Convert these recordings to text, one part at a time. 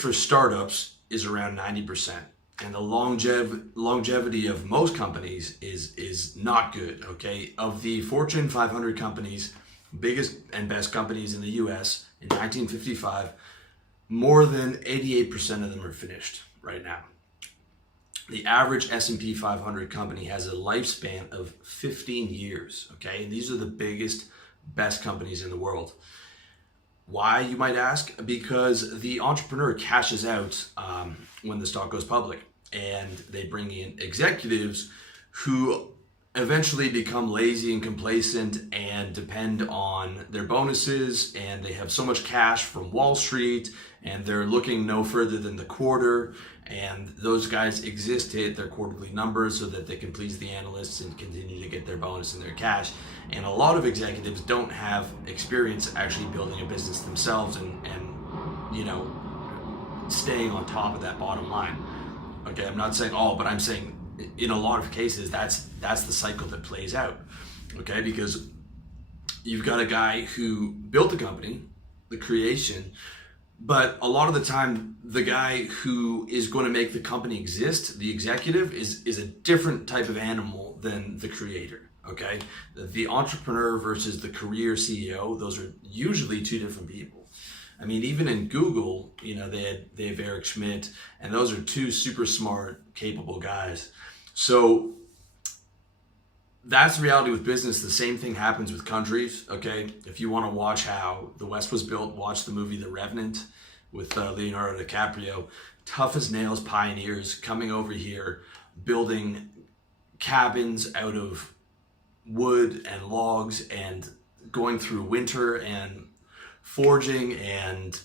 for startups is around 90%. And the longevity of most companies is not good, okay? Of the Fortune 500 companies, biggest and best companies in the US in 1955, more than 88% of them are finished right now. The average S&P 500 company has a lifespan of 15 years, okay? And these are the biggest, best companies in the world. Why, you might ask? Because the entrepreneur cashes out when the stock goes public, and they bring in executives who eventually become lazy and complacent and depend on their bonuses, and they have so much cash from Wall Street, and they're looking no further than the quarter, and those guys exist to hit their quarterly numbers so that they can please the analysts and continue to get their bonus and their cash. And a lot of executives don't have experience actually building a business themselves and you know, staying on top of that bottom line. Okay, I'm not saying all, but I'm saying in a lot of cases that's the cycle that plays out. Okay, because you've got a guy who built the company, the creation, but a lot of the time the guy who is going to make the company exist, the executive, is a different type of animal than the creator. Okay, the entrepreneur versus the career CEO, those are usually two different people. I mean, even in Google, you know, they have Eric Schmidt, and those are two super smart, capable guys. So that's the reality with business. The same thing happens with countries, okay? If you want to watch how the West was built, watch the movie The Revenant with Leonardo DiCaprio. Tough as nails pioneers coming over here, building cabins out of wood and logs and going through winter and forging and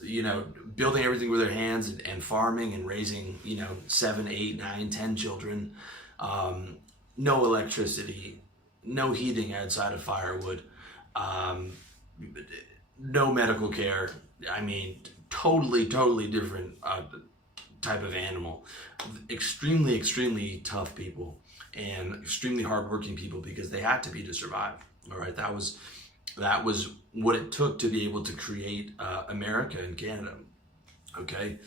you know, building everything with their hands and farming and raising, you know, 7, 8, 9, 10 children. No electricity, no heating outside of firewood, no medical care. I mean, totally different type of animal. Extremely tough people and extremely hardworking people because they had to be to survive. All right, that was what it took to be able to create America and Canada. Okay.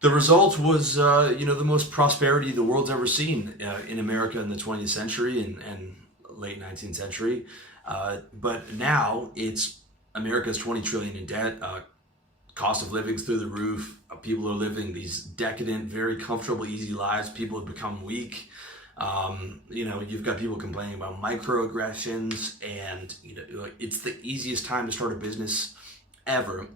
The result was, you know, the most prosperity the world's ever seen in America in the 20th century and late 19th century. But now it's America's 20 trillion in debt. Cost of living's through the roof. People are living these decadent, very comfortable, easy lives. People have become weak. You know, you've got people complaining about microaggressions, and you know, it's the easiest time to start a business ever.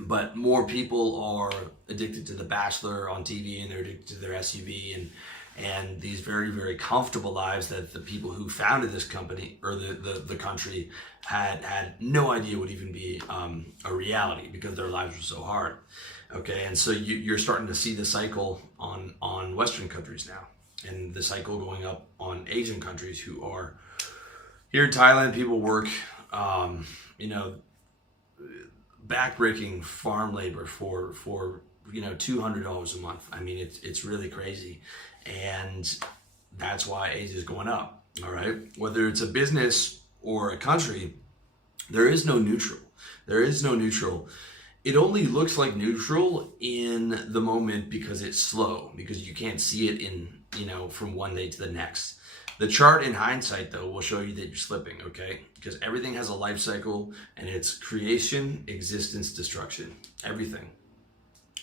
But more people are addicted to The Bachelor on TV, and they're addicted to their SUV and these very comfortable lives that the people who founded this company or the country had no idea would even be a reality because their lives were so hard. Okay, and so you're starting to see the cycle on Western countries now, and the cycle going up on Asian countries who are here in Thailand. People work, you know, backbreaking farm labor for you know, $200 a month. I mean, it's really crazy, and that's why Asia is going up. All right, whether it's a business or a country, there is no neutral. There is no neutral. It only looks like neutral in the moment because it's slow, because you can't see it in, you know, from one day to the next. The chart in hindsight, though, will show you that you're slipping, okay? Because everything has a life cycle, and it's creation, existence, destruction. Everything,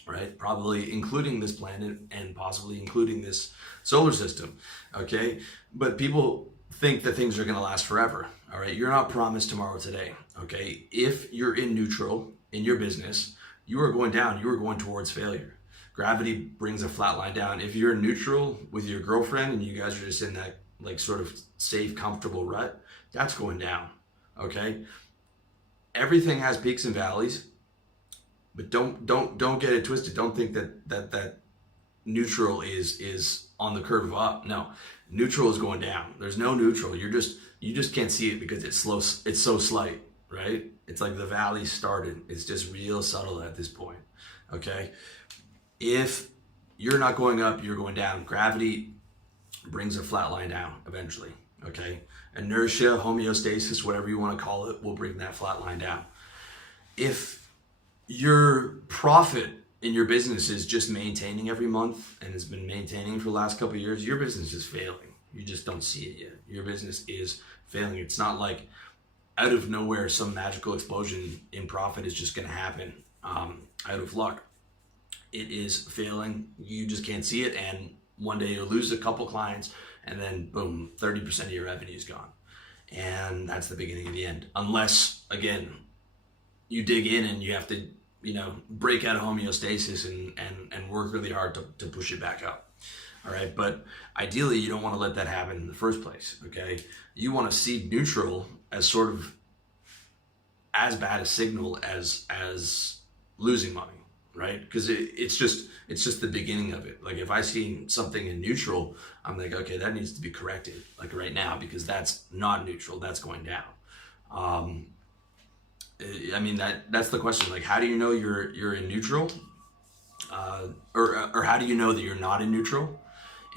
right? Probably including this planet and possibly including this solar system, okay? But people think that things are going to last forever, all right? You're not promised tomorrow today, okay? If you're in neutral in your business, you are going down. You are going towards failure. Gravity brings a flat line down. If you're in neutral with your girlfriend and you guys are just in that like sort of safe, comfortable rut, that's going down, okay? Everything has peaks and valleys, but don't get it twisted. Don't think that neutral is on the curve of up. No, neutral is going down. There's no neutral. You just can't see it because it's slow. It's so slight, right? It's like the valley started. It's just real subtle at this point, okay? If you're not going up, you're going down. Gravity brings a flat line down eventually, okay? Inertia, homeostasis, whatever you want to call it, will bring that flat line down. If you're profit in your business is just maintaining every month and has been maintaining for the last couple of years, your business is failing. You just don't see it yet. Your business is failing. It's not like out of nowhere some magical explosion in profit is just going to happen out of luck. It is failing. You just can't see it, and one day you'll lose a couple clients, and then boom, 30% of your revenue is gone. And that's the beginning of the end. Unless, again, you dig in and you have to, break out of homeostasis and work really hard to push it back up. All right, but ideally you don't want to let that happen in the first place, okay? You want to see neutral as sort of as bad a signal as losing money, right? Because it's just the beginning of it. Like if I see something in neutral, I'm like, okay, that needs to be corrected, like right now, because that's not neutral, that's going down. I mean, that's the question. Like, how do you know you're in neutral? Or how do you know that you're not in neutral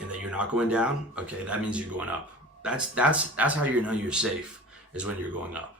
and that you're not going down? Okay, that means you're going up. That's how you know you're safe, is when you're going up.